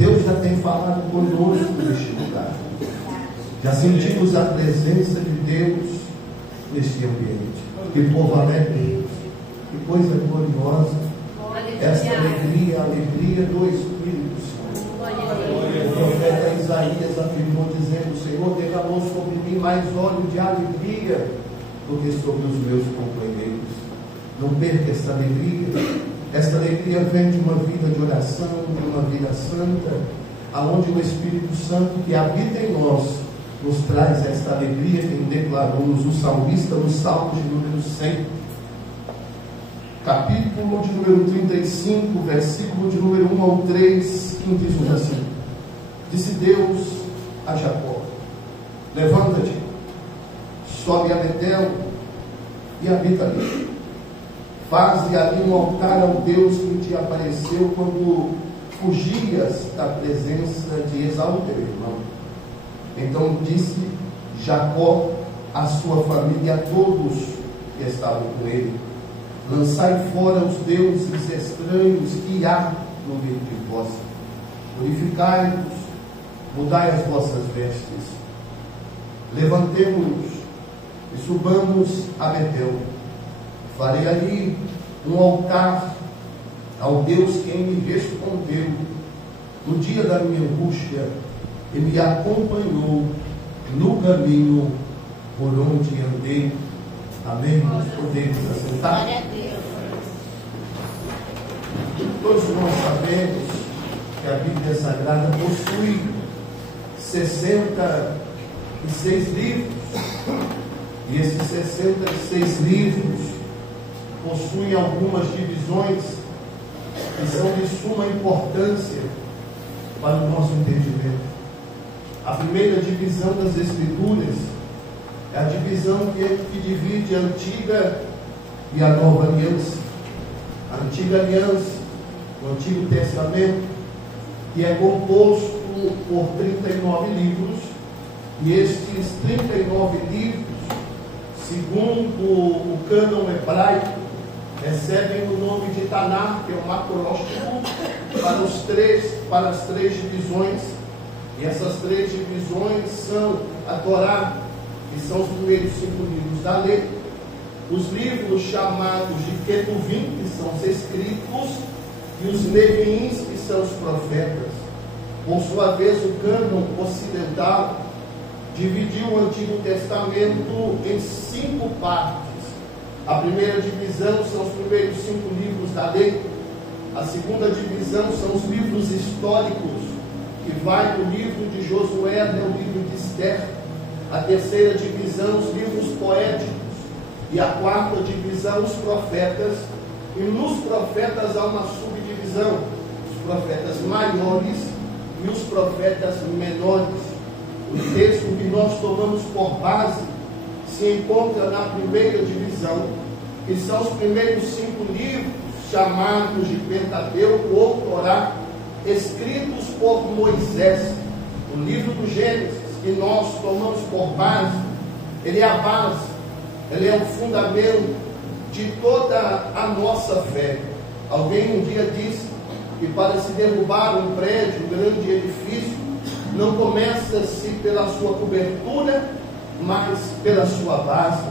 Deus já tem falado conosco neste lugar. Já sentimos a presença de Deus neste ambiente. Que povo alegre, que coisa gloriosa. Esta alegria, a alegria do Espírito Santo. O profeta Isaías afirmou dizendo: o Senhor derramou sobre mim mais óleo de alegria do que sobre os meus companheiros. Não perca esta alegria. Esta alegria vem de uma vida de oração, de uma vida santa, aonde o Espírito Santo que habita em nós nos traz esta alegria, que declarou-nos o salmista no Salmo de número 100, capítulo de número 35, versículo de número 1 ao 3, que diz assim: disse Deus a Jacó: levanta-te, sobe a Betel e habita ali. Faze ali um altar ao Deus que te apareceu quando fugias da presença de Esaú, teu irmão. Então disse Jacó à sua família e a todos que estavam com ele: lançai fora os deuses estranhos que há no meio de vós. Purificai-vos, mudai as vossas vestes. Levantemo-nos e subamos a Betel. Farei ali um altar ao Deus que me respondeu no dia da minha angústia e me acompanhou no caminho por onde andei. Amém? Nós podemos assentar? Todos nós sabemos que a Bíblia Sagrada possui 66 livros, e esses 66 livros possuem algumas divisões que são de suma importância para o nosso entendimento. A primeira divisão das Escrituras é a divisão que divide a Antiga e a Nova Aliança. A Antiga Aliança, o Antigo Testamento, que é composto por 39 livros, e estes 39 livros, segundo o cânon hebraico, recebem o nome de Tanar, que é o acróstico para as três divisões. E essas três divisões são a Torá, que são os primeiros 5 livros da lei, os livros chamados de Ketuvim, que são os escritos, e os Neviins, que são os profetas. Por sua vez, o cânon ocidental dividiu o Antigo Testamento em 5 partes. A primeira divisão são os primeiros 5 livros da lei. A segunda divisão são os livros históricos, que vai do livro de Josué até o livro de Esther. A terceira divisão, os livros poéticos. E a quarta divisão, os profetas. E nos profetas há uma subdivisão: os profetas maiores e os profetas menores. O texto que nós tomamos por base se encontra na primeira divisão, que são os primeiros 5 livros, chamados de Pentateuco ou Torá, escritos por Moisés. O livro do Gênesis, que nós tomamos por base, ele é a base, ele é o fundamento de toda a nossa fé. Alguém um dia disse que para se derrubar um prédio, um grande edifício, não começa-se pela sua cobertura, mas pela sua base.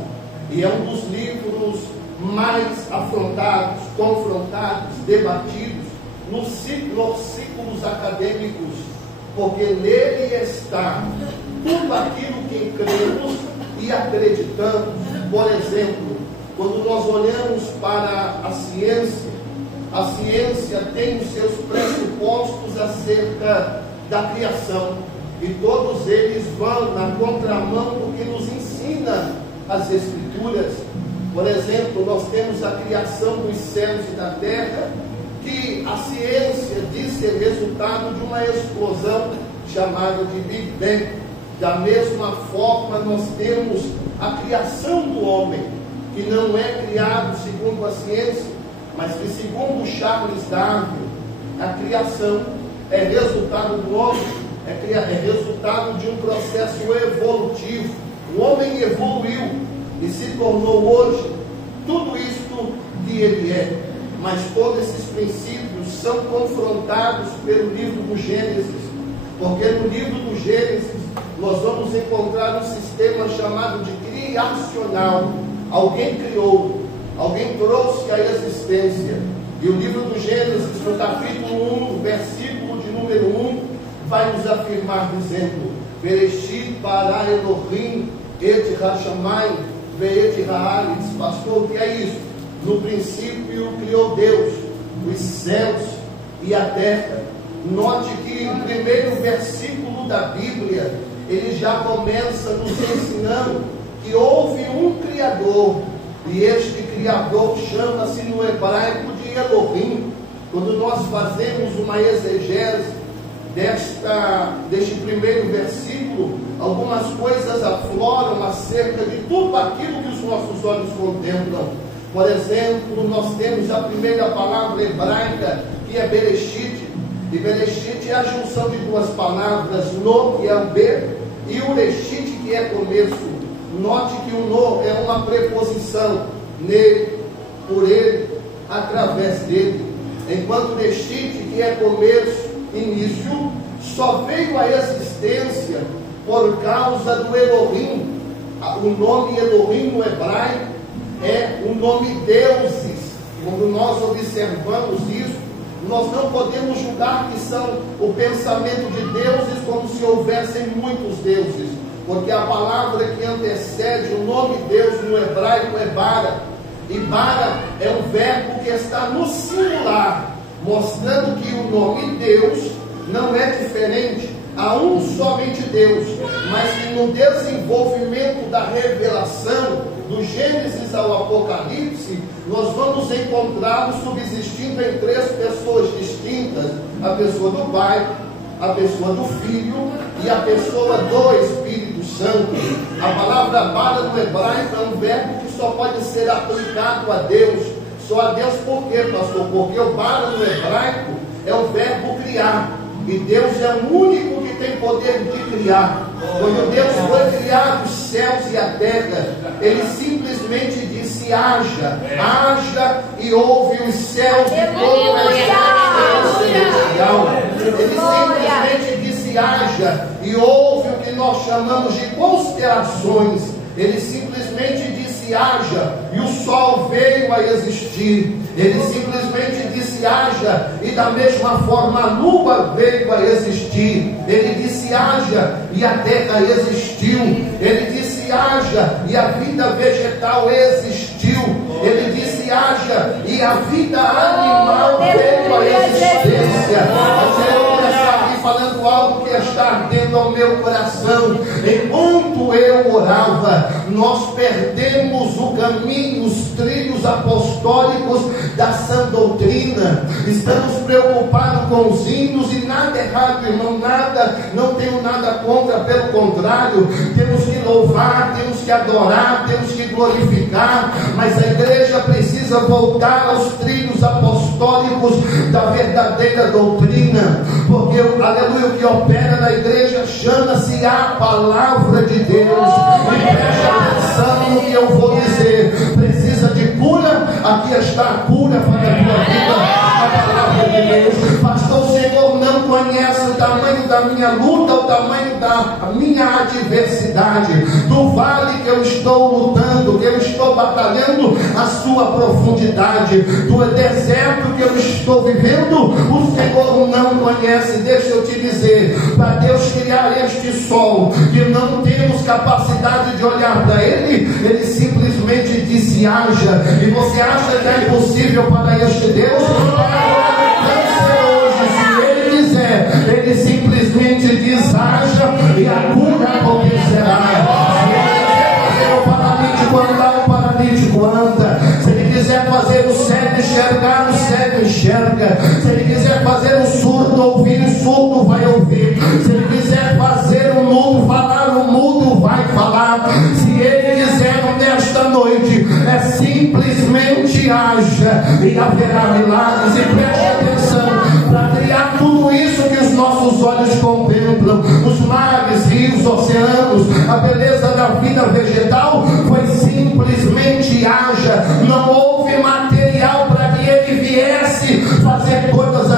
E é um dos livros mais afrontados, confrontados, debatidos nos ciclos acadêmicos, porque nele está tudo aquilo que cremos e acreditamos. Por exemplo, quando nós olhamos para a ciência tem os seus pressupostos acerca da criação, e todos eles vão na contramão do que nos ensina as Escrituras. Por exemplo, nós temos a criação dos céus e da terra, que a ciência diz ser resultado de uma explosão chamada de Big Bang. Da mesma forma, nós temos a criação do homem, que não é criado segundo a ciência, mas que segundo Charles Darwin, a criação é resultado do homem, é resultado de um processo evolutivo. O homem evoluiu e se tornou hoje tudo isto que ele é. Mas todos esses princípios são confrontados pelo livro do Gênesis, porque no livro do Gênesis nós vamos encontrar um sistema chamado de criacional. Alguém criou, alguém trouxe à existência. E o livro do Gênesis, no capítulo 1, versículo de número 1, vai nos afirmar dizendo: Bereshit bara Elohim et hashamayim ve'et haaretz. Pastor, o que é isso? No princípio criou Deus os céus e a terra. Note que o primeiro versículo da Bíblia, ele já começa nos ensinando que houve um Criador, e este Criador chama-se no hebraico de Elohim. Quando nós fazemos uma exegese deste primeiro versículo, algumas coisas afloram acerca de tudo aquilo que os nossos olhos contemplam. Por exemplo, nós temos a primeira palavra hebraica, que é Bereshit, e Bereshit é a junção de duas palavras, no, que é o B, e o Reshit, que é começo. Note que o no é uma preposição, nele, por ele, através dele, enquanto Reshit, que é começo, início, só veio à existência por causa do Elohim. O nome Elohim no hebraico é o nome deuses. Quando nós observamos isso, nós não podemos julgar que são o pensamento de deuses como se houvessem muitos deuses, porque a palavra que antecede o nome Deus no hebraico é bara, e bara é um verbo que está no singular, mostrando que o nome Deus não é diferente. Há um somente Deus, mas que no desenvolvimento da revelação, do Gênesis ao Apocalipse, nós vamos encontrá-lo subsistindo em três pessoas distintas: a pessoa do Pai, a pessoa do Filho e a pessoa do Espírito Santo. A palavra bara no hebraico é um verbo que só pode ser aplicado a Deus. Só a Deus. Por quê, pastor? Porque o bara no hebraico é o verbo criar, e Deus é o único que tem poder de criar. Quando Deus foi criar os céus e a terra, Ele simplesmente disse: haja, haja, e houve os céus e toda a existência celestial. Ele simplesmente disse: haja, e houve o que nós chamamos de constelações. Ele simplesmente disse: haja, e o sol veio a existir. Ele simplesmente disse: haja, e da mesma forma a lua veio a existir. Ele disse: haja, e a terra existiu. Ele disse: haja, e a vida vegetal existiu. Ele disse: haja, e a vida animal veio à existência. Eu quero começar aqui falando algo que está ardendo ao meu coração. Enquanto eu orava, nós perdemos o caminho, os trilhos apostólicos da sã doutrina. Estamos preocupados com os hinos, e nada errado, irmão, nada, não tenho nada contra, pelo contrário, temos que louvar, temos que adorar, temos que glorificar, mas a igreja precisa voltar aos trilhos apostólicos da verdadeira doutrina, porque, aleluia, o que opera na igreja chama-se a palavra de Deus. E preste atenção no que eu vou dizer. Precisa de cura? Aqui está a cura para a tua vida, a palavra de Deus. Pastor, o Senhor não conhece o tamanho da minha luta, o tamanho da minha adversidade, do vale que eu estou lutando, que eu estou batalhando, a sua profundidade, do deserto que eu estou vivendo, o Senhor não conhece. Deixa eu te dizer, para Deus criar este sol, que não temos capacidade de olhar para ele, ele simplesmente disse: haja. E você acha que é impossível para este Deus? Ele simplesmente diz: haja, e a cura acontecerá. Se ele quiser fazer o paralítico andar, o paralítico anda. Se ele quiser fazer o cego enxergar, o cego enxerga. Se ele quiser fazer o surdo ouvir, o surdo vai ouvir. Se ele quiser fazer o mudo falar, o mudo vai falar. Se ele quiser nesta noite, é simplesmente haja, e haverá milagres. E preste atenção, para criar tudo isso que os nossos olhos contemplam, os mares, rios, oceanos, a beleza da vida vegetal, foi simplesmente haja. Não houve material para que ele viesse fazer todas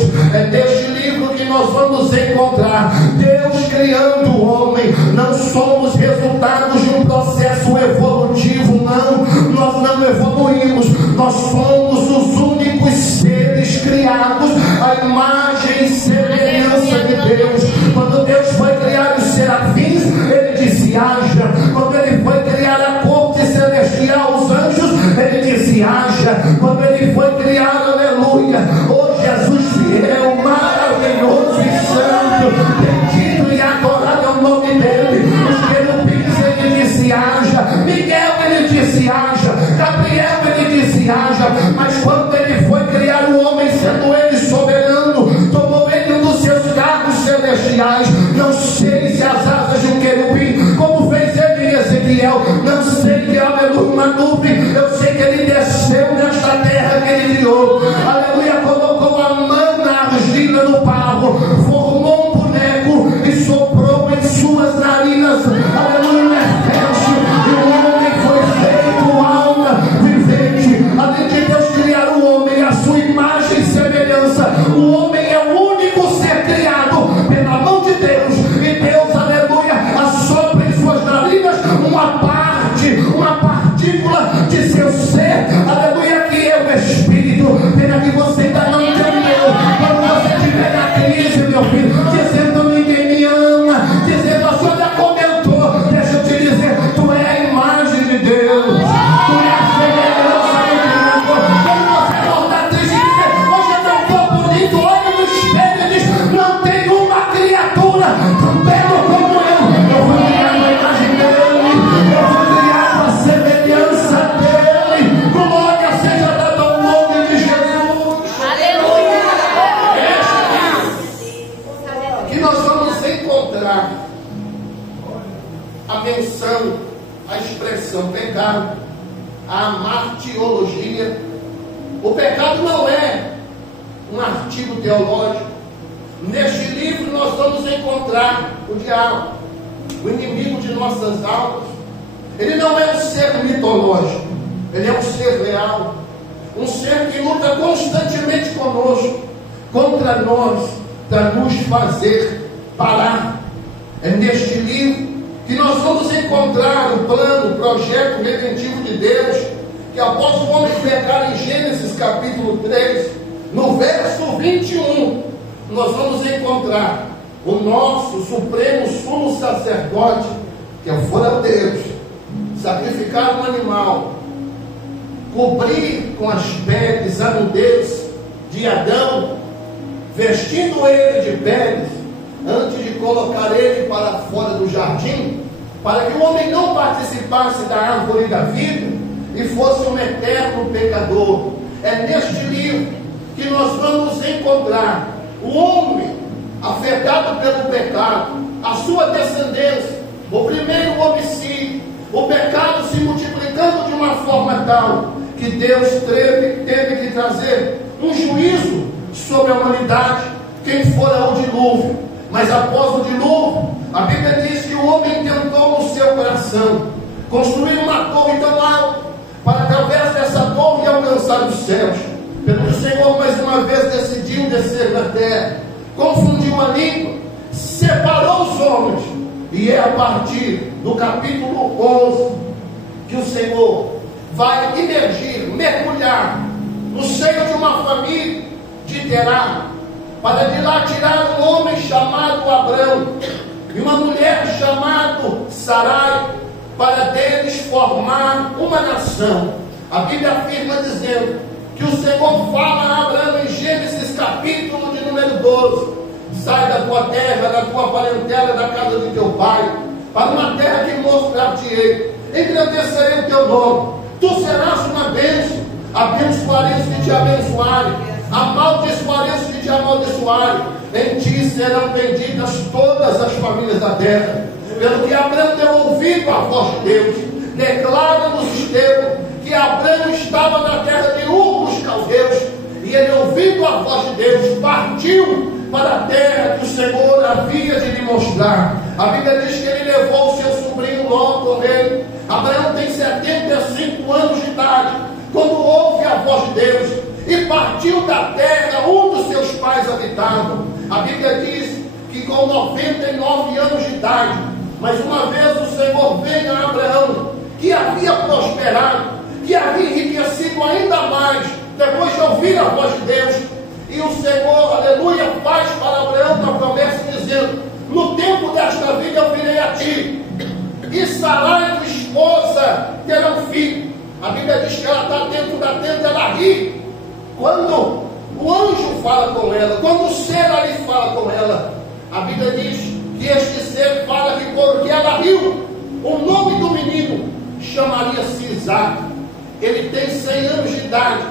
Deus. É neste livro que nós vamos encontrar Deus criando o homem. Não somos resultados de um processo evolutivo, não. Nós não evoluímos. Nós somos os únicos seres criados à imagem e semelhança de Deus. Quando Deus foi criar os serafins, Ele disse: haja. Quando Ele foi criar a corte celestial, os anjos, Ele disse: haja. Quando Ele foi criar, aleluia, oh Jesus fiel, maravilhoso e santo, bendito e adorado é o nome dEle. Os querubins, Ele disse: haja. Miguel, Ele disse: haja. Gabriel, Ele disse: haja. Mas quando Ele foi criar o homem, sendo Ele soberano, tomou Ele um dos seus carros celestiais. Não sei se as asas de um querubim, como fez Ele em Ezequiel, não sei que aleluia, uma nuvem, eu sei que Ele desceu nesta terra que Ele criou, aleluia, colocou a mão na argila no barro, formou um boneco e soprou em suas narinas, aleluia, nefeste, e o homem foi feito alma vivente. Além de Deus criar o homem à sua imagem e semelhança, o homem é o único ser criado pela mão de Deus, e Deus, aleluia, assopra em suas narinas uma partícula de seu ser, aleluia, que é o Espírito. Pena que você ainda não entendeu. Quando você estiver na crise, meu filho, dizendo: ninguém me ama, dizendo: a senhora já comentou, deixa eu te dizer, tu é a imagem de Deus, tu é a semelhança de Deus. Quando você voltar triste e dizer: hoje eu não estou bonito, olha no espelho e diz: não tem uma criatura tão belo como eu fui criado a imagem dele, eu fui criado a semelhança dele. Glória seja dada ao nome de Jesus. Aleluia. Aqui nós vamos encontrar a menção, a expressão pecado, a martiologia. O pecado não é um artigo teológico. Neste livro nós vamos encontrar o diabo, o inimigo de nossas almas. Ele não é um ser mitológico, ele é um ser real, um ser que luta constantemente conosco, contra nós, para nos fazer parar. É neste livro que nós vamos encontrar o plano, o projeto redentivo de Deus, que após o homem pecar em Gênesis capítulo 3, no verso 21, nós vamos encontrar o nosso supremo sumo sacerdote, que fora Deus, sacrificar um animal, cobrir com as peles a nudez de Adão, vestindo ele de peles, antes de colocar ele para fora do jardim, para que o homem não participasse da árvore da vida e fosse um eterno pecador. É neste livro que nós vamos encontrar o homem afetado pelo pecado, a sua descendência, o primeiro homicídio, o pecado se multiplicando de uma forma tal que Deus teve que trazer um juízo sobre a humanidade, quem fora o dilúvio. Mas após o dilúvio, a Bíblia diz que o homem tentou no seu coração construir uma torre tão alta, para através dessa torre alcançar os céus. Pelo que o Senhor mais uma vez decidiu descer na terra, confundiu a língua, separou os homens, e é a partir do capítulo 11 que o Senhor vai emergir, mergulhar no seio de uma família de Terá, para de lá tirar um homem chamado Abrão e uma mulher chamada Sarai, para deles formar uma nação. A Bíblia afirma dizendo que o Senhor fala a Abraão em Gênesis capítulo de número 12: sai da tua terra, da tua parentela, da casa de teu pai, para uma terra que mostrar-te-ei, engrandecerei o teu nome, tu serás uma bênção, abençoarei os que te abençoarem, amaldiçoarei os que te amaldiçoarem, em ti serão benditas todas as famílias da terra. Pelo que Abraão deu ouvido à voz de Deus, declara-nos Estevão que Abraão estava na terra de Ur dos caldeus, e ele, ouvindo a voz de Deus, partiu para a terra que o Senhor havia de lhe mostrar. A Bíblia diz que ele levou o seu sobrinho Ló com ele. Abraão tem 75 anos de idade quando ouve a voz de Deus, e partiu da terra onde os seus pais habitavam. A Bíblia diz que com 99 anos de idade, mas uma vez o Senhor veio a Abraão, que havia prosperado, que havia enriquecido ainda mais, depois de ouvir a voz de Deus, e o Senhor, aleluia, faz para Abraão uma promessa dizendo: no tempo desta vida eu virei a ti, e Sarai, tua esposa, terá um filho. A Bíblia diz que ela está dentro da tenda, ela ri. Quando o anjo fala com ela, quando o ser ali fala com ela, a Bíblia diz que este ser fala que porque ela riu, o nome do menino chamaria-se Isaac. Ele tem 100 anos de idade,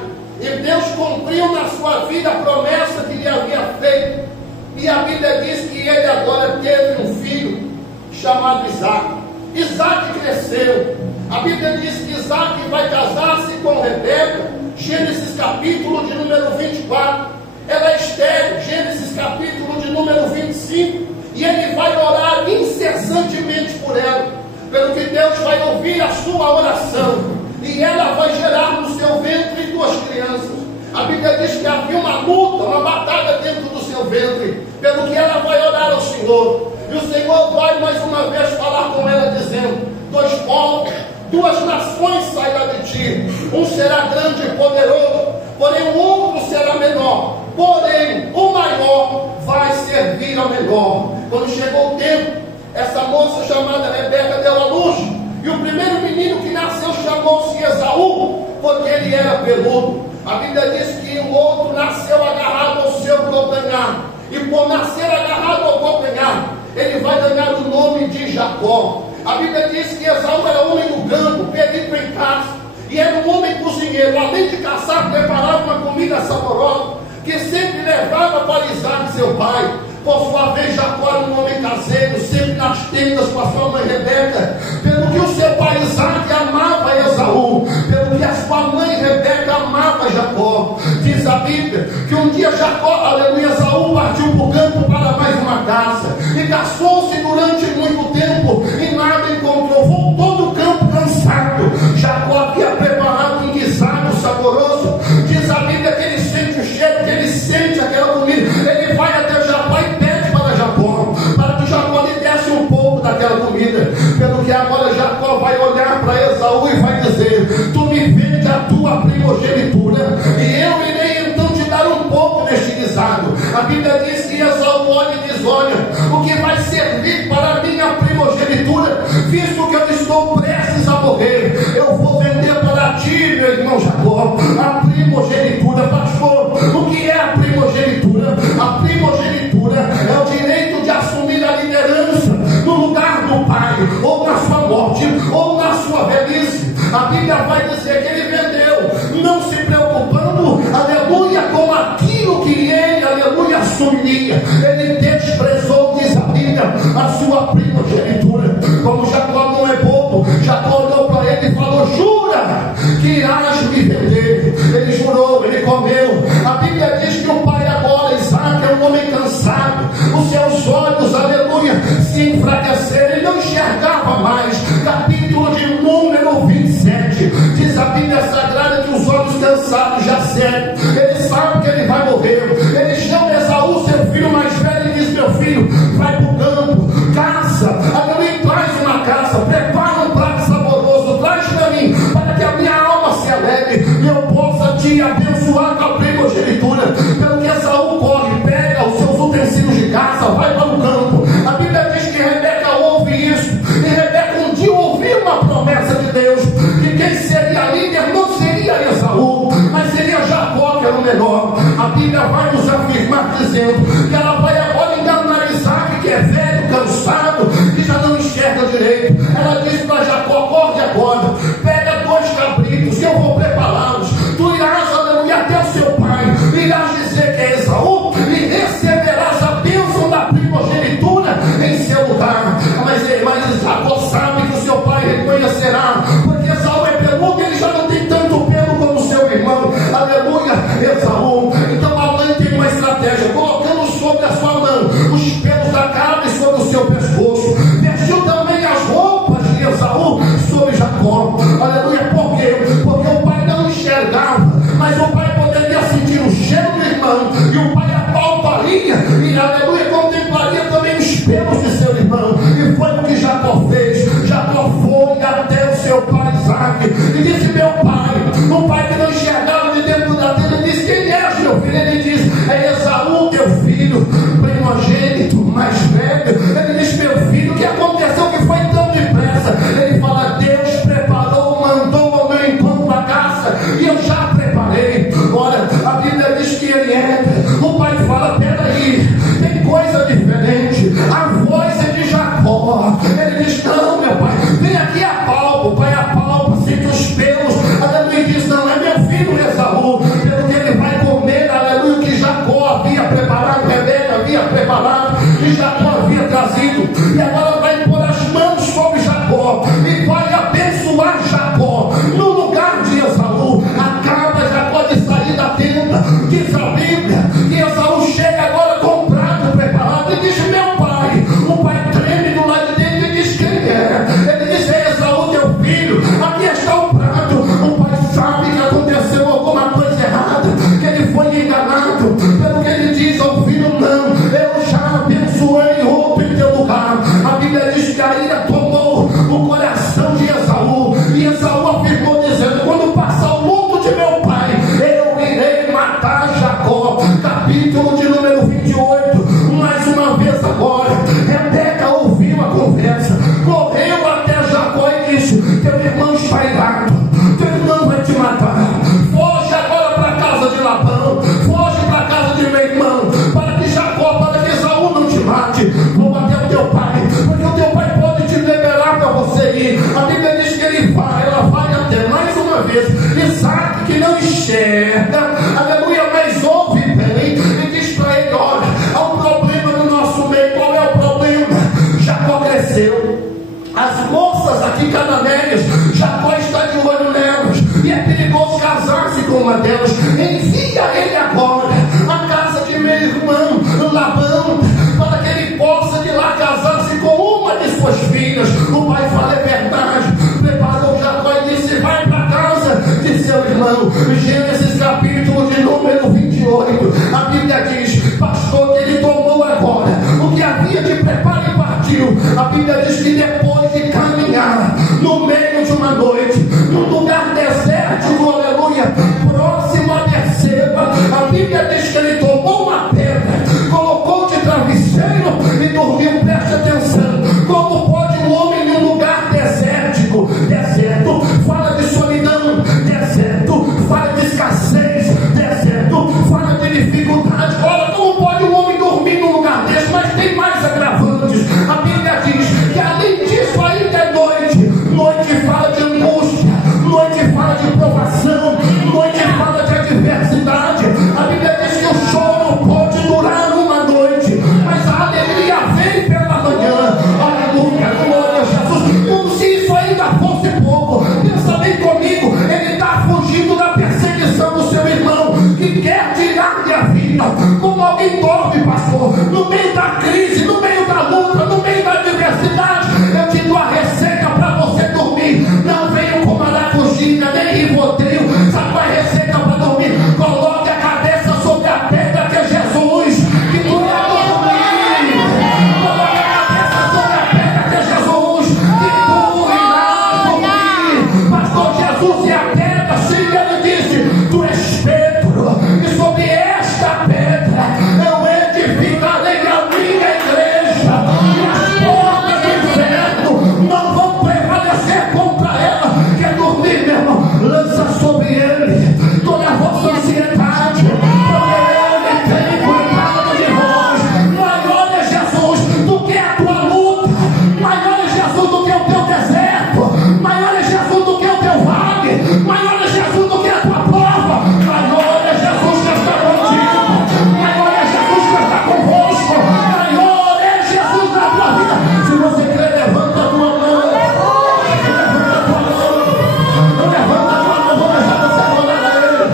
e Deus cumpriu na sua vida a promessa que lhe havia feito, e a Bíblia diz que ele agora teve um filho chamado Isaac. Isaac cresceu. A Bíblia diz que Isaac vai casar-se com Rebeca, Gênesis capítulo de número 24. Ela é estéril, Gênesis capítulo de número 25. E ele vai orar incessantemente por ela, pelo que Deus vai ouvir a sua oração, e ela vai gerar no seu ventre 2 crianças. A Bíblia diz que havia uma luta, uma batalha dentro do seu ventre, pelo que ela vai orar ao Senhor. E o Senhor vai mais uma vez falar com ela, dizendo: 2 povos, 2 nações sairá de ti, um será grande e poderoso, porém o outro será menor, porém o maior vai servir ao menor. Quando chegou o tempo, essa moça chamada Rebeca deu à luz, e o primeiro menino que nasceu chamou-se Esaú, porque ele era peludo. A Bíblia diz que o outro nasceu agarrado ao seu calcanhar, e por nascer agarrado ao calcanhar, ele vai ganhar o nome de Jacó. A Bíblia diz que Esaú era homem do campo, perdido em caça, e era um homem cozinheiro. Além de caçar, preparava uma comida saborosa, que sempre levava para Isaac, seu pai. Por sua vez, Jacó era um homem caseiro, sempre nas tendas com a sua mãe Rebeca, pelo que o seu pai Isaac amava Esaú, pelo que a sua mãe Rebeca amava Jacó. Diz a Bíblia que um dia Jacó, aleluia, Esaú partiu para o campo para mais uma caça, e caçou-se durante muito tempo, e nada encontrou, voltou do campo cansado. Jacó havia preparado um guisado saboroso. Diz a Bíblia que ele sente o cheiro, que ele sente aquela comida, ele vai até Jacó e pede para Jacó, para que Jacó lhe desse um pouco daquela comida. Pelo que agora Jacó vai olhar para Esaú e vai dizer: tu me vende a tua primogenitura, e eu irei então te dar um pouco deste guisado. A Bíblia diz que Esaú olha e diz: olha, o que vai servir para a minha primogenitura, visto que eu estou prestes a morrer, eu vou vender para ti, meu irmão Jacó, a primogenitura. Pastor, o que é a primogenitura? A primogenitura é o direito de assumir a liderança no lugar do pai, ou na sua morte, ou na sua velhice. A Bíblia vai dizer que ele vendeu, não se preocupando, aleluia, com aquilo que ele, aleluia, assumia. Ele desprezou, diz a Bíblia, a sua primogenitura. Como Jacó não é bobo, Jacó olhou para ele e falou: jura que irás me vender? Ele jurou, ele comeu. A Bíblia diz que o pai agora, Isaac, é um homem cansado, os seus olhos, aleluia, se enfraqueceram, ele não enxergava mais. Capítulo de número 27, diz a Bíblia Sagrada que os olhos cansados já cegam, ele sabe que ele vai morrer. Ele chama Esaú, seu filho mais velho, e diz: meu filho, vai para o campo, caça, aleluia, traz uma caça, prepara um prato saboroso, traz para mim, para que a minha alma se alegre e eu possa te abençoar com a primogenitura. Pelo que Esaú corre, pega os seus utensílios de caça, vai para o campo. A Bíblia diz que Rebeca ouve isso, e Rebeca um dia ouviu uma promessa de Deus, que quem seria líder não seria Esaú, mas seria Jacó, que era o menor. A Bíblia vai nos afirmar dizendo que ela vai agora enganar Isaac, que é velho, cansado, que já não enxerga direito. Ela diz para Jacó: corre agora, pega 2 cabritos, eu vou prepará-los, tu irás, aleluia, até o seu pai, irás dizer que é Esaú, e receberás a bênção da primogenitura em seu lugar. Mas Jacó sabe que o seu pai reconhecerá, porque Esaú é peludo, ele já não tem tanto pelo como seu irmão, aleluia, Esaú. Então a mãe tem uma estratégia, colocando sobre mulheres. Jacó está de olho nelas e é perigoso casar-se com uma delas. Envia ele agora a casa de meu irmão Labão, para que ele possa de lá casar-se com uma de suas filhas. O pai fala: é verdade. Preparou Jacó e disse: vai para casa de seu irmão. Gênesis capítulo de número 28. A Bíblia diz, pastor, que ele tomou agora o que havia de preparo e partiu. A Bíblia diz que depois de caminhar no meio de uma noite, num lugar desértico, aleluia, próximo a Berseba, a Bíblia diz que ele tomou uma pedra, colocou de travesseiro e dormiu. Preste atenção, como pode um homem num lugar desértico? Deserto fala de solidão, deserto fala de escassez, deserto fala de dificuldade. Olha, como pode um homem dormir num lugar desse? Mas tem mais agravantes. A Bíblia diz que além disso ainda é noite. Noite fala de angústia, noite fala de provação, noite fala de adversidade. A Bíblia diz que o choro pode durar uma noite, mas a alegria vem pela manhã. Aleluia, glória a Jesus. Como se isso ainda fosse pouco, pensa bem comigo, ele está fugindo da perseguição do seu irmão, que quer tirar-lhe a vida. Como alguém dorme, pastor, no meio da crise, no meio da luta, no meio da adversidade. Eu te dou a receita para você dormir. Não venho com maracujina, nem rivotril. Sabe qual é a receita para dormir? Coloque a cabeça sobre a pedra que é Jesus, que tu irá dormir. Coloque a cabeça sobre a pedra que é Jesus, que tu irá dormir. Pastor, Jesus é a pedra. Sim, ele disse: tu és Pedro, e sobre esta pedra eu edificarei a minha igreja, e as portas do inferno não vão prevalecer contra ela. Quer dormir, meu irmão? Lança sobre ele toda a vossa ansiedade, porque ele tem cuidado de vós. Maior é Jesus do que a tua luta, maior é Jesus do que o teu deserto, maior é Jesus do que o teu vale, maior é Jesus do que a tua prova, maior é Jesus que está contigo, maior é Jesus que está convosco, maior é Jesus na tua vida. Se você crê, levanta a tua mão, levanta a tua mão, levanta a tua mão. Vou deixar você adorar a ele,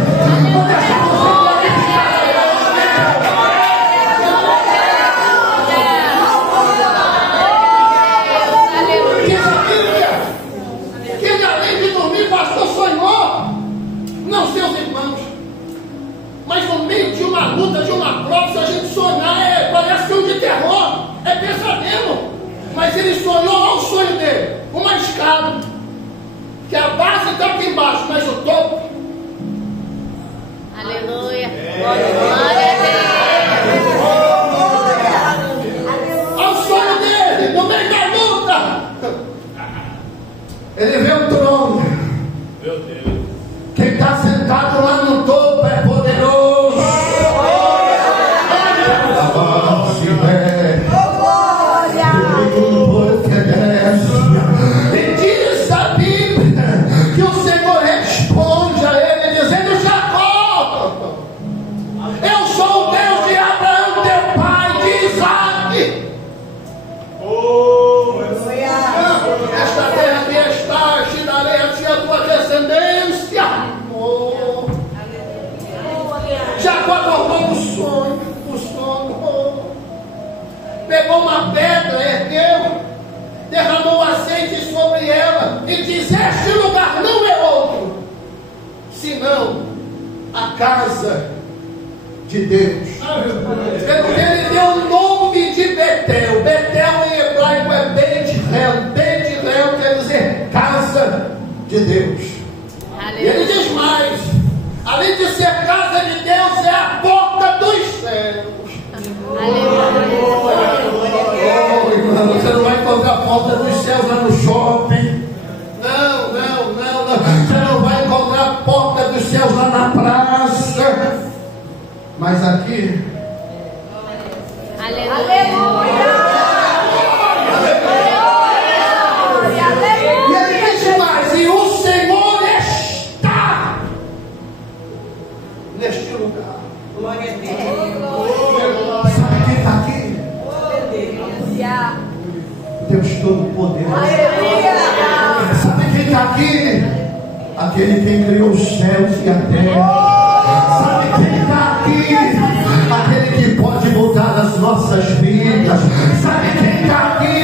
vou deixar você glorificar a ele. Diz a Bíblia que ele, além de dormir, pastor, sonhou, não seus irmãos, mas no meio de uma luta, de uma prova. Se a gente sonhar, parece filme de terror, é pesadelo. Mas ele sonhou, olha o sonho dele, uma escada, que a base está aqui embaixo, mas o topo. Aleluia. Glória a Deus. Olha o sonho dele, no meio da luta. Ele vê o trono. Meu Deus. Quem está sentado lá no topo é poderoso. E diz a Bíblia que o Senhor responde a ele dizendo: Jacó, eu sou o Deus de Abraão, teu pai, de Isaac. Esta terra que está, te darei a ti a tua descendência. Jacó acordou do sonho, pegou uma pedra, ergueu, derramou azeite sobre ela e diz: este lugar não é outro senão a casa de Deus. Ele deu o nome de Betel. Betel em hebraico é Bet-El. Bet-El quer dizer casa de Deus. E ele diz mais: além de ser casa de Deus, é a porta dos céus. Oh, irmão, você não vai encontrar a porta dos céus lá no shopping. Não. Você não vai encontrar a porta dos céus lá na praça. Mas aqui, Aleluia. e ele diz mais: e o Senhor está neste lugar. Glória a Deus. Sabe quem está aqui? Deus Todo-Poderoso. Sabe quem aqui? Aquele que criou os céus e a terra. Sabe quem está aqui? Aquele que pode mudar as nossas vidas. Sabe quem está aqui?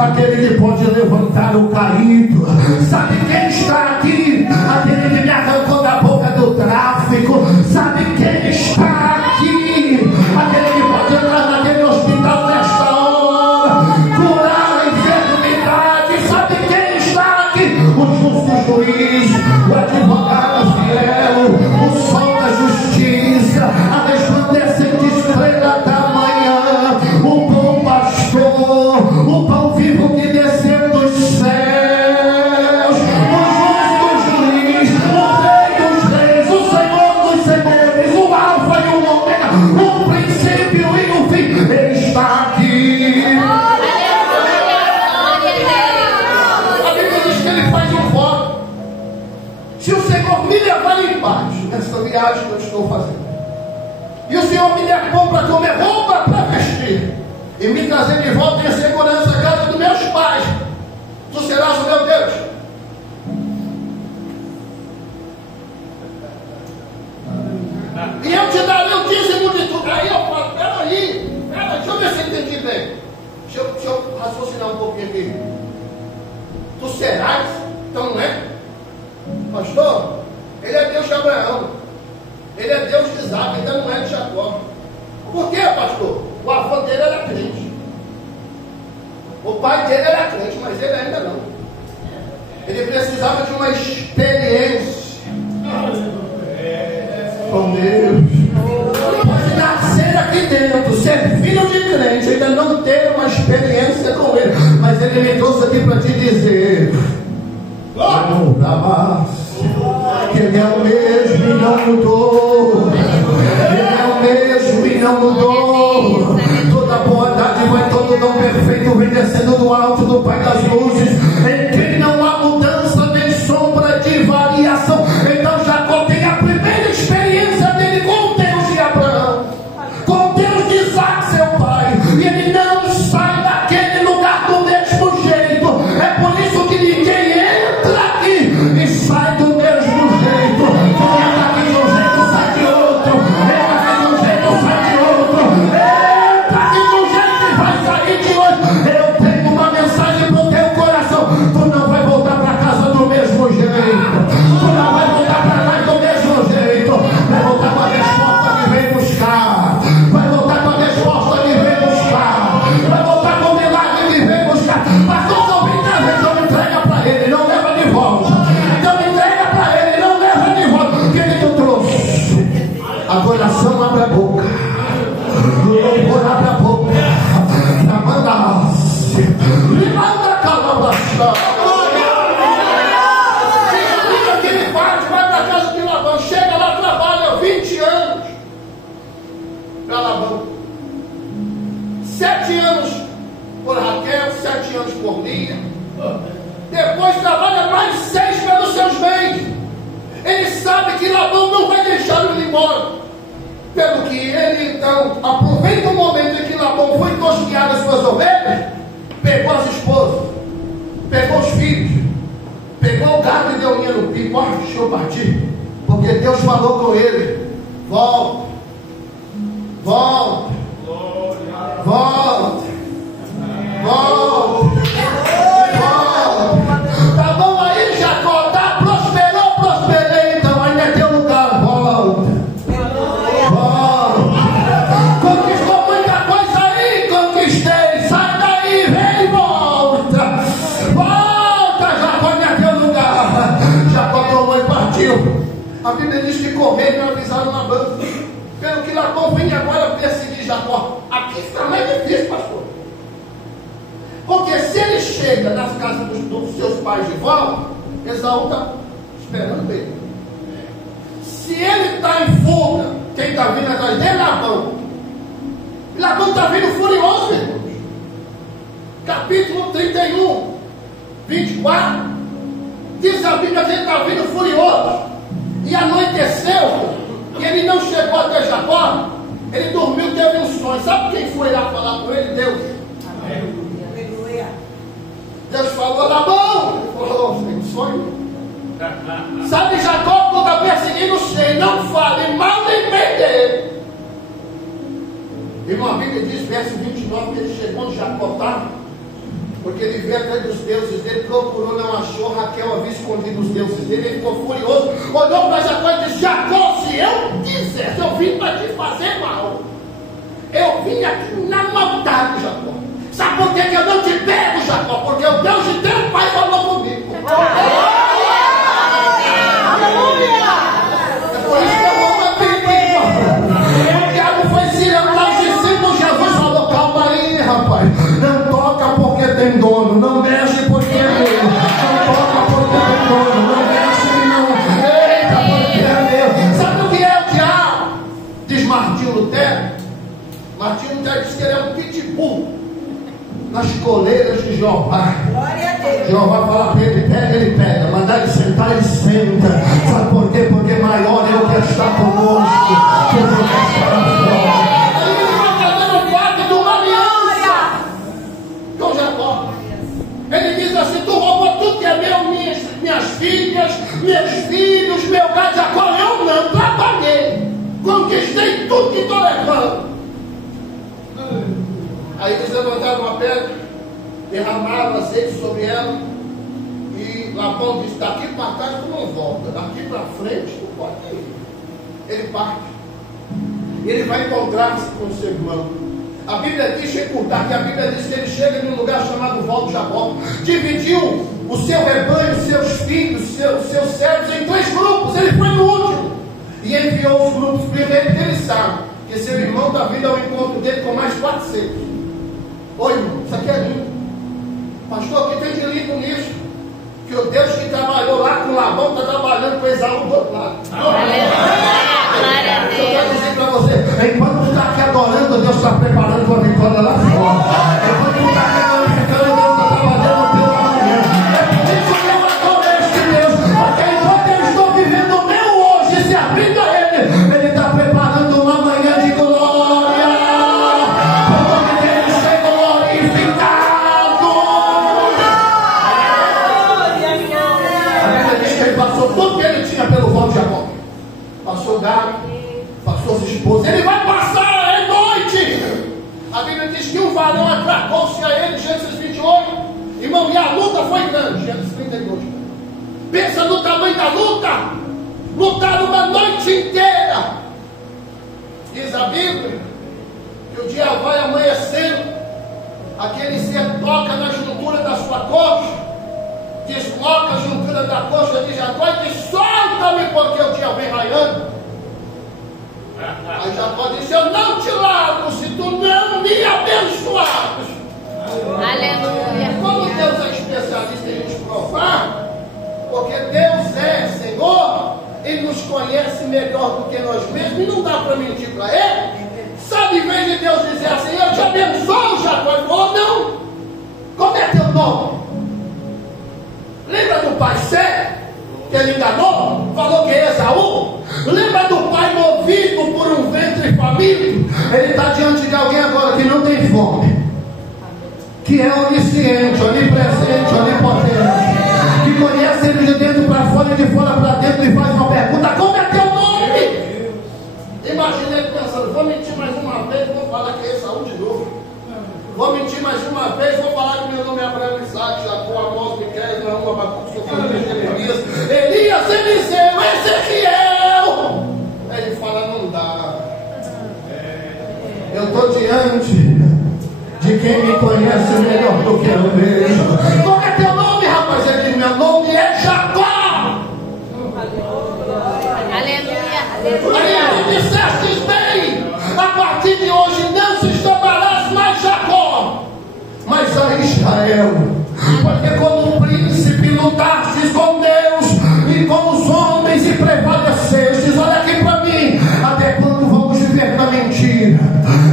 Aquele que pode levantar o caído. Sabe quem está aqui? Aquele que me arrancou da boca do tráfico. Sabe quem está aqui? Aquele que pode entrar naquele hospital nesta hora, curar a enfermidade. Sabe quem está aqui? O justo juiz, o advogado fiel, o sol da justiça, a resplandecente estrela da manhã, o bom pastor, o pão vivo que desceu dos céus, o justo juiz, o rei dos reis, o senhor dos senhores, o alfa e o ômega, o princípio e o fim. Ele está aqui. A Bíblia diz que ele faz um voto: se o Senhor me levar em paz nessa viagem que eu estou fazendo, e o Senhor me der pão para comer, roupa para vestir, e me trazer de volta em segurança à casa dos meus pais, tu serás o meu Deus. E eu te darei o dízimo de tudo. Aí eu falo: peraí, deixa eu ver se eu entendi bem. Deixa eu raciocinar um pouquinho aqui. Tu serás? Então não é? Pastor, ele é Deus de Abraão, ele é Deus de Isaac, ainda não é de Jacó. Por quê, pastor? O avô dele era crente, o pai dele era crente, mas ele ainda não. Ele precisava de uma experiência com Deus. Pode nascer aqui dentro, ser filho de crente, ainda não ter uma experiência com ele, mas ele me trouxe aqui para te dizer: que ele é o mesmo e não mudou. Ele é o mesmo e não mudou. Toda boa dádiva e todo dom perfeito vem descendo do alto do Pai das luzes, em quem não há mudança nem sombra de variação. Então Jacó tem a primeira experiência dele com Deus de Abraão, com Deus de Isaac, seu pai, e ele não sai daquele lugar do mesmo jeito. É por isso que ninguém entra aqui e sai do mesmo jeito. Entra aqui de um jeito, sai de outro. Entra aqui de um jeito, sai de outro. Entra aqui de um jeito e vai sair de outro. Eu tenho uma mensagem para o teu coração: tu não vai voltar para casa do mesmo jeito. Tu não vai voltar para casa do mesmo jeito. Vai voltar com a resposta que vem buscar. Vai voltar com a resposta que vem buscar. Vai voltar com o milagre que vem buscar. Pastor, não me entrega, então entrega para ele, não leva de volta. Então entrega para ele, não leva de volta. O que ele te trouxe? Adoração abre a boca, louvor abre a boca, trabalha-se, levanta a calma. Significa que ele parte, vai para a casa de Labão, chega lá, trabalha 20 anos para Labão, 7 anos por Raquel, 7 anos por Lia, depois trabalha mais 6 pelos seus bens. Ele sabe que Labão não vai deixar ele embora, pelo que ele então aproveita o momento em que Labão foi tosquear as suas ovelhas, pegou as esposas, pegou os filhos, pegou o gado e deu linha no pico. Ó, deixa eu partir, porque Deus falou com ele: volta, volta, volta, volta, volta. Tá bom aí, Jacó? Tá, prosperou, prosperei, então ainda é teu lugar. Volta, volta. Conquistou muita coisa aí, conquistei. Sai daí, vem e volta. Volta, Jacó, ainda é teu lugar. Jacó tomou e partiu. A Bíblia diz que correram e avisaram Labão. Pelo que Labão vem agora perseguir Jacó. Aqui fica mais difícil, pastor. Porque se ele chega nas casas dos seus pais de volta, Esaú está esperando ele. Se ele está em fuga, quem está vindo atrás dele é Labão. Labão está vindo furioso, irmãos. Capítulo 31, 24. Diz a Bíblia que ele está vindo furioso. E anoiteceu, e ele não chegou até Jacó. Ele dormiu, teve um sonho. Sabe quem foi lá falar com ele? Deus. Aleluia. Deus falou: Labão. Ele falou: sonho. Irmão, a Bíblia diz, verso 29, que ele chegou onde Jacó estava, porque ele veio atrás dos deuses dele, procurou, não achou, Raquel havia escondido os deuses dele, ele ficou furioso, olhou para Jacó e disse: Jacó, se eu quisesse, eu vim para te fazer mal. Eu vim aqui na maldade, Jacó. Sabe por que eu não te pego, Jacó? Porque o Deus de teu pai falou comigo. É por isso que eu vou manter aqui. O diabo foi cirentar os discípulos. Jesus falou: calma aí, rapaz. Não toca porque tem dono. Não mexe porque é meu. Não toca porque tem dono. Não mexe não. Eita, porque é meu. Sabe o que é o diabo? Diz Martinho Lutero. Martinho Lutero diz que ele é um pitbull nas coleiras de Jeová. Glória a Deus. Jeová fala para ele pega. Mandar ele sentar, ele senta. Sabe por quê? Porque maior é o que está conosco que o que está fora. Ele está fazendo parte de uma aliança com Jacó. Ele diz assim: tu roubou tudo que é meu, minhas filhas, meus filhos, meu gado. Jacó, eu não trabalhei, conquistei tudo que estou levando. Aí eles levantaram uma pedra, derramaram azeite sobre ela, e Labão disse: daqui para trás tu não volta, daqui para frente tu pode ir. Ele parte, ele vai encontrar-se com o seu irmão. A Bíblia diz, recordar que a Bíblia diz que ele chega em um lugar chamado Val de Jabó, dividiu o seu rebanho, seus filhos, seus servos em 3 grupos. Ele foi no último e enviou os grupos primeiro, que ele sabe que seu irmão está vindo ao encontro dele com mais 400. Oi, irmão, isso aqui é lindo. Pastor, o que tem de lindo nisso? Que o Deus que trabalhou lá com Labão está trabalhando com Esaú do outro lado. Glória a Eu quero Deus. dizer para você, enquanto tu está aqui adorando, Deus está preparando tua vitória lá fora. Enquanto tu está aqui glorificando, Deus está trabalhando pelo amanhã. É por isso que eu adoro este Deus, porque enquanto eu estou vivendo o meu hoje, se abrindo a Ele, Ele está preparando uma manhã de glória. Ele passou tudo que ele tinha pelo vão de Jacó. Passou gado, passou as esposas. Ele vai passar é noite. A Bíblia diz que um varão atracou-se a ele, Gênesis 28. Irmão, e a luta foi grande, Gênesis 32. Pensa no tamanho da luta. Lutaram uma noite inteira. Diz a Bíblia que o dia vai amanhecendo. Aquele ser toca na juntura da sua coxa, desloca a juntura da coxa de Jacó e diz: solta-me, porque o dia vem raiando. Aí Jacó disse: eu não te largo se tu não me abençoares. Aleluia. Como Deus é especialista em nos provar, porque Deus é Senhor, Ele nos conhece melhor do que nós mesmos, e não dá para mentir para Ele. Sabe, em vez de Deus dizer assim: eu te abençoo, Jacó, ele falou: não. Como é teu nome? Lembra do pai Sé, que ele enganou? Falou que é Esaú. Lembra do pai movido por um ventre faminto? Ele está diante de alguém agora que não tem fome, que é onisciente, onipresente, onipotente, que conhece ele de dentro para fora e de fora para dentro, e faz uma pergunta: como é teu nome? Imagina ele pensando: vou mentir mais uma vez, vou falar que é Esaú de novo. Vou mentir mais uma vez, vou falar que meu nome é Abraão, Isaac, Jacó, Amós, Miquel, Naum, Abacuque, Sofonias, Jeremias, Elias, Eliseu, Ezequiel. Aí ele fala: não dá. Eu estou diante de quem me conhece melhor do que eu mesmo. Qual é teu nome, rapaz? Ele diz: meu nome é Jacó. Aleluia. Aí ele disseste bem: a partir de hoje não se chamarás mais Jacó, mas a Israel, porque como um príncipe lutastes com Deus e com os homens e prevalecestes. Olha aqui para mim: até quando vamos viver na mentira?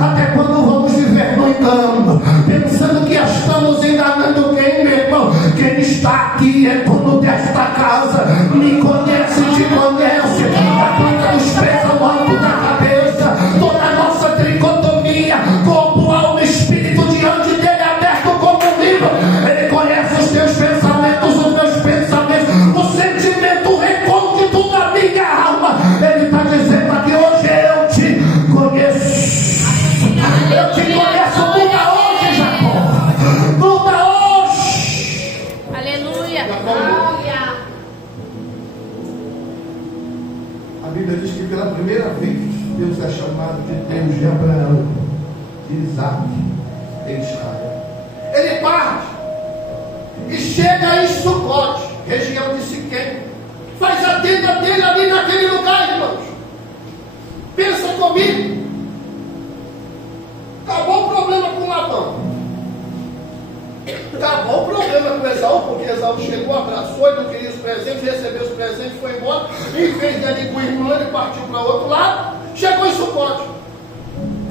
Até quando vamos viver no engano, pensando que estamos enganando quem, meu irmão? Quem está aqui é dono desta casa, me conhece, te conhece. A planta dos pés ao alto da cabeça, toda a nossa tricotomia, corpo, alma, espírito, diante dele aberto como um livro. Ele conhece os teus pensamentos, os meus pensamentos, o sentimento recôndito da minha alma. Ele está dizendo aqui: hoje eu te conheço. Eu te conheço, muda hoje, Jacó. Muda hoje. Aleluia. A Bíblia diz que pela primeira vez Deus é chamado de Deus de Abraão, de Isaac, de Israel. Ele parte e chega em Sucote, região de Siquém. Faz a tenda dele ali naquele lugar, irmãos. Pensa comigo. Acabou o problema com Labão. Acabou o problema com Esaú, porque Esaú chegou, abraçou, ele não queria os presentes, recebeu os presentes, foi embora. Em vez de ali com o irmão, ele partiu para o outro lado. Chegou em Sucote,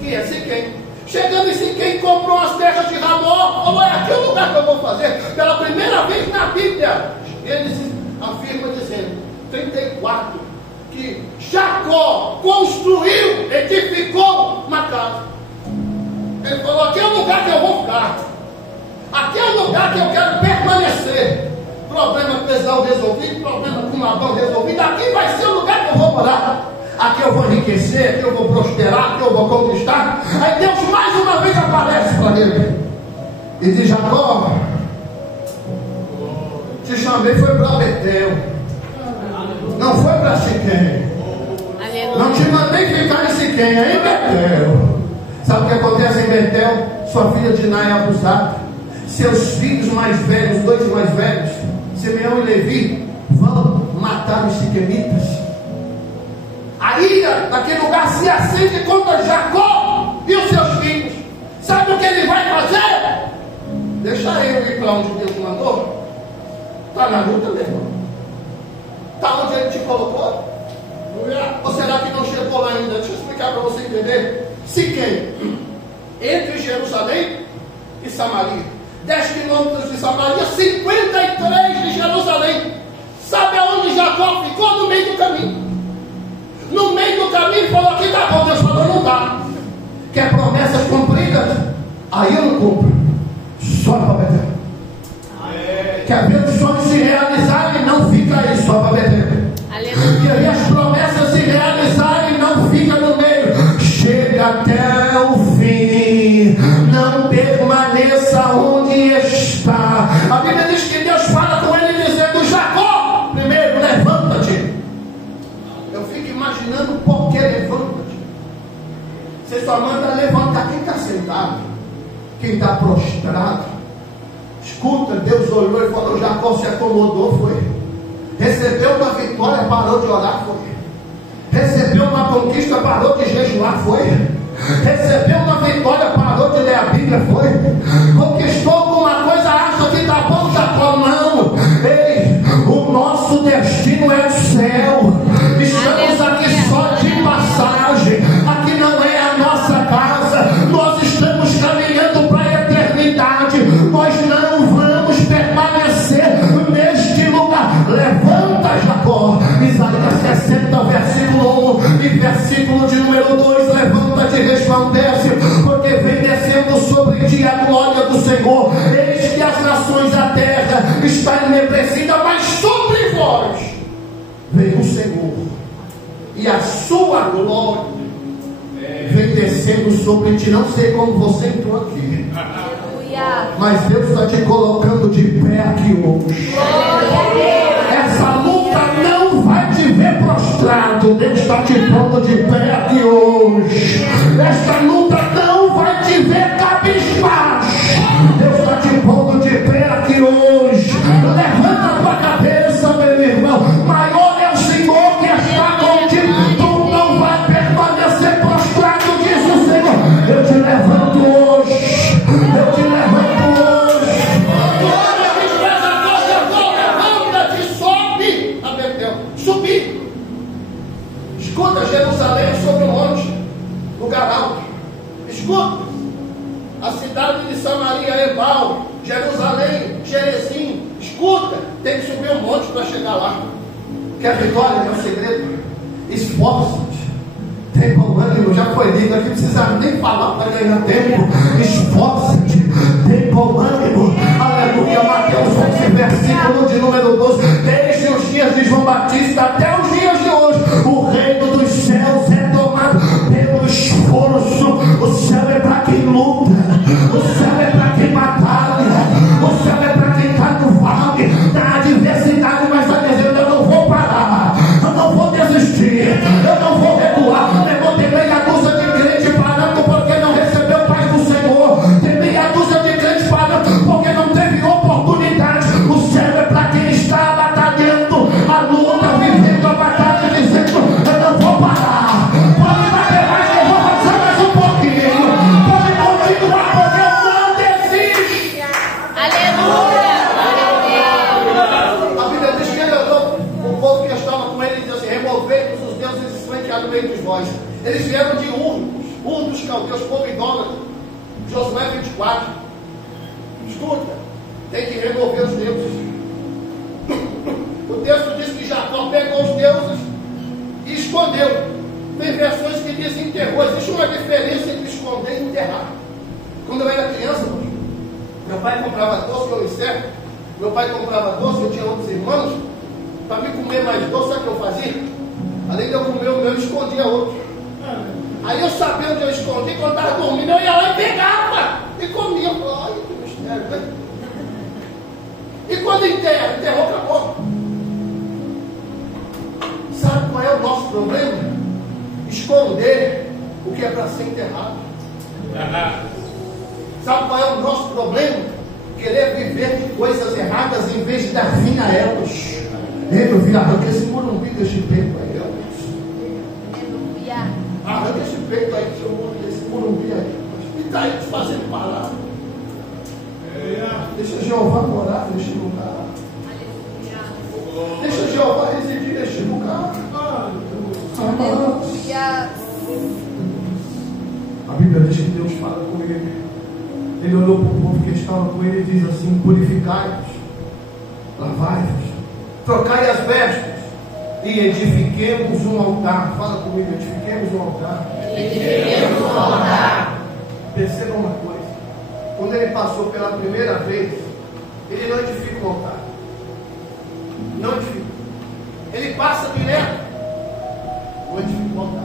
que é Siquém. Chegando em Siquém, comprou as terras de Ramó. Falou, é aqui o lugar que eu vou fazer. Pela primeira vez na Bíblia, ele afirma dizendo, 34, que Jacó construiu, edificou uma casa. Ele falou, aqui é o lugar que eu vou ficar. Aqui é o lugar que eu quero permanecer. Problema com Esaú resolvido, problema com Labão resolvido. Aqui vai ser o lugar que eu vou morar. Aqui eu vou enriquecer, aqui eu vou prosperar, aqui eu vou conquistar. Aí Deus mais uma vez aparece para ele e diz, Jacó, te chamei foi para Betel, não foi para Siquém. Não te mandei ficar em Siquém, é em Betel. Sabe o que acontece em Betel? Sua filha Diná é abusada. Seus filhos mais velhos, 2 mais velhos, Simeão e Levi, vão matar os siquemitas. A ira daquele lugar se acende contra Jacó e os seus filhos. Sabe o que ele vai fazer? Deixa eu ir para onde Deus mandou. Está na luta, meu irmão. Está onde ele te colocou. Ou será que não chegou lá ainda? Deixa eu explicar para você entender. Siquém, entre Jerusalém e Samaria, 10 quilômetros de Samaria, 53 de Jerusalém. Sabe aonde Jacó ficou? No meio do caminho. No meio do caminho ele falou, aqui tá bom. Deus falou, não dá. Quer promessas cumpridas? Aí eu não cumpro. Só para Betel. Quer ver os sonhos se realizarem? Não fica aí, só para Betel. Quer ver as promessas se realizarem? Não fica no meio. Chega até o fim. Não permaneça onde está. A Bíblia diz que Deus fala com ele dizendo, Jacó, primeiro levanta-te. Eu fico imaginando por que levanta-te. Você só manda levantar quem está sentado, quem está prostrado. Escuta, Deus olhou e falou, Jacó se acomodou, foi. Recebeu uma vitória, parou de orar, foi. Recebeu uma conquista, parou de jejuar, foi. Recebeu uma vitória, parou de ler a Bíblia, foi. Conquistou alguma coisa, acha que está bom, Jacó, não. Ei, o nosso destino é o céu. Estamos aqui só de passagem. Aqui não é a nossa casa. Nós estamos caminhando para a eternidade. Nós não vamos permanecer neste lugar. Levanta, Jacó. Isaías 60, versículo 1 e versículo de número 2. Levanta-te e resplandece, porque vem descendo sobre ti a glória do Senhor. Eis que as nações da terra está enebrecida, mas sobre vós vem o Senhor, e a sua glória vem descendo sobre ti. Não sei como você entrou aqui, mas Deus está te colocando de pé aqui hoje. Essa luta não vai te ver prostrado. Deus está te pondo de pé aqui hoje. Essa luta não vai te ver cabisbaixo. Deus está te pondo de pé aqui hoje. Levanta a tua cabeça, meu irmão. Maior é o Senhor que está contigo. Tu não vai permanecer prostrado, diz o Senhor. Eu te levanto hoje. Eu te levanto hoje. Agora diz essa coisa, levanta-te, sobe a Betel. Subir. Escuta, Jerusalém sobre o monte, lugar alto. Escuta, a cidade de Samaria, Ebal, Jerusalém, Jerezim. Escuta, tem que subir um monte para chegar lá. Quer vitória? É o segredo. Esforça-te. Tem bom ânimo, já foi lido aqui, não precisa nem falar para ganhar tempo. Esforça-te, tem bom ânimo. Aleluia. Mateus 11, versículo de número 12. Desde os dias de João Batista até os dias de hoje, o reino dos céus é tomado pelo esforço. O céu é para quem povo idólatra. Josué 24. Escuta, tem que remover os deuses. O texto diz que Jacó pegou os deuses e escondeu. Tem versões que dizem enterrou. Existe uma diferença entre esconder e enterrar. Quando eu era criança, meu pai comprava doce, eu encerro. Meu pai comprava doce, eu tinha outros irmãos. Para me comer mais doce, sabe o que eu fazia? Além de eu comer o meu, eu escondia outro. Aí eu sabia onde eu escondi, quando estava dormindo, eu ia lá e pegava e comia. Olha que mistério, né? E quando enterrou, acabou. Sabe qual é o nosso problema? Esconder o que é para ser enterrado. Sabe qual é o nosso problema? Querer viver de coisas erradas em vez de dar fim a elas. Ei, meu filho, arranca esse morumbi desse peito aí. Arranca esse peito aí, esse morumbi aí. E está aí te fazendo parar. Deixa Jeová morar neste lugar. Deixa Jeová residir neste lugar. Aleluia. A Bíblia diz que Deus fala com ele. Ele olhou para o povo que estava com ele e diz assim: purificai-vos, lavai-vos, trocai as vestes e edifiquemos um altar. Fala comigo, edifiquemos um altar. Edifiquemos um altar. Perceba uma coisa: quando ele passou pela primeira vez, ele não edifica um altar. Não edifica. Ele passa direto. Não edifica um altar.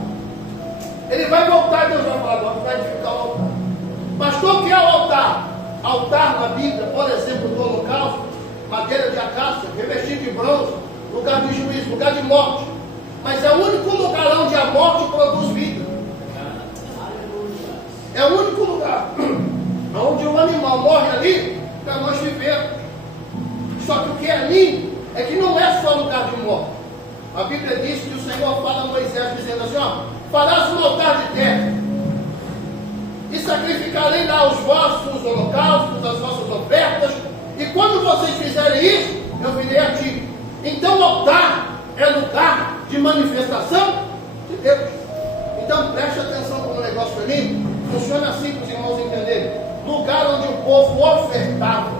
Ele vai voltar, Deus vai falar agora, vai edificar o altar. Pastor, o que é o altar? Altar na Bíblia, por exemplo, do holocausto, madeira de acácia, revestido de bronze, lugar de juízo, lugar de morte. Mas é o único lugar onde a morte produz vida. É o único lugar onde o animal morre ali para nós vivermos. Só que o que é lindo é que não é só lugar de morte. A Bíblia diz que o Senhor fala a Moisés dizendo assim: ó, farás um altar de terra e sacrificarei lá os vossos holocaustos, as vossas ofertas, e quando vocês fizerem isso, eu virei a ti. Então o altar é lugar de manifestação de Deus. Então preste atenção como o negócio é lindo. Funciona assim para os irmãos entenderem. Lugar onde o povo ofertava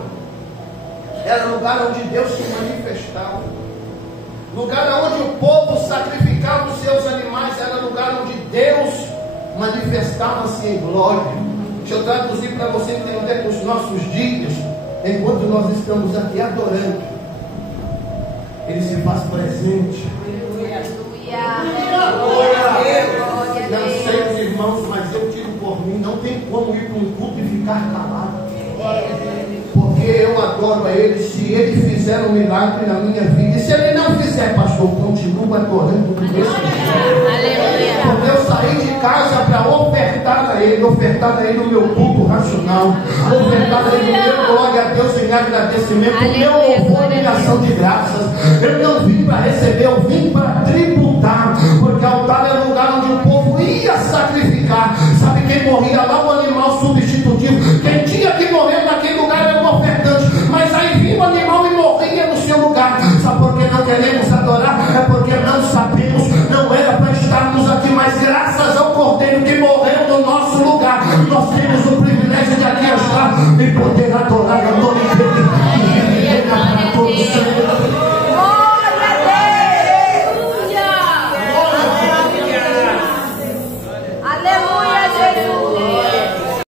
era lugar onde Deus se manifestava. Lugar onde o povo sacrificava os seus animais era lugar onde Deus manifestava-se em glória. Deixa eu traduzir para você entender que os nossos dias, enquanto nós estamos aqui adorando, Ele se faz presente. Não sei os irmãos, mas eu digo por mim, não tem como ir para um culto e ficar calado. Porque eu adoro a Ele. Se Ele fizer um milagre na minha vida, e se Ele não fizer, pastor, continuo adorando do mesmo jeito. Porque eu saí de casa para ofertar a Ele o meu culto racional, ofertar a Ele o meu glória a Deus em agradecimento, o meu louvor em ação de graças. Eu não vim para receber, eu vim para tributar, porque altar é o lugar onde o povo ia sacrificar. Sabe quem morria lá? O animal substitutivo. Quem tinha que morrer naquele lugar era o ofertante, mas aí vinha o animal e morria no seu lugar. Sabe por que não queremos adorar? É porque não sabemos, não era para estarmos aqui, mas graças ao Cordeiro que morreu no nosso lugar, nós temos o privilégio de aqui estar e poder adorar.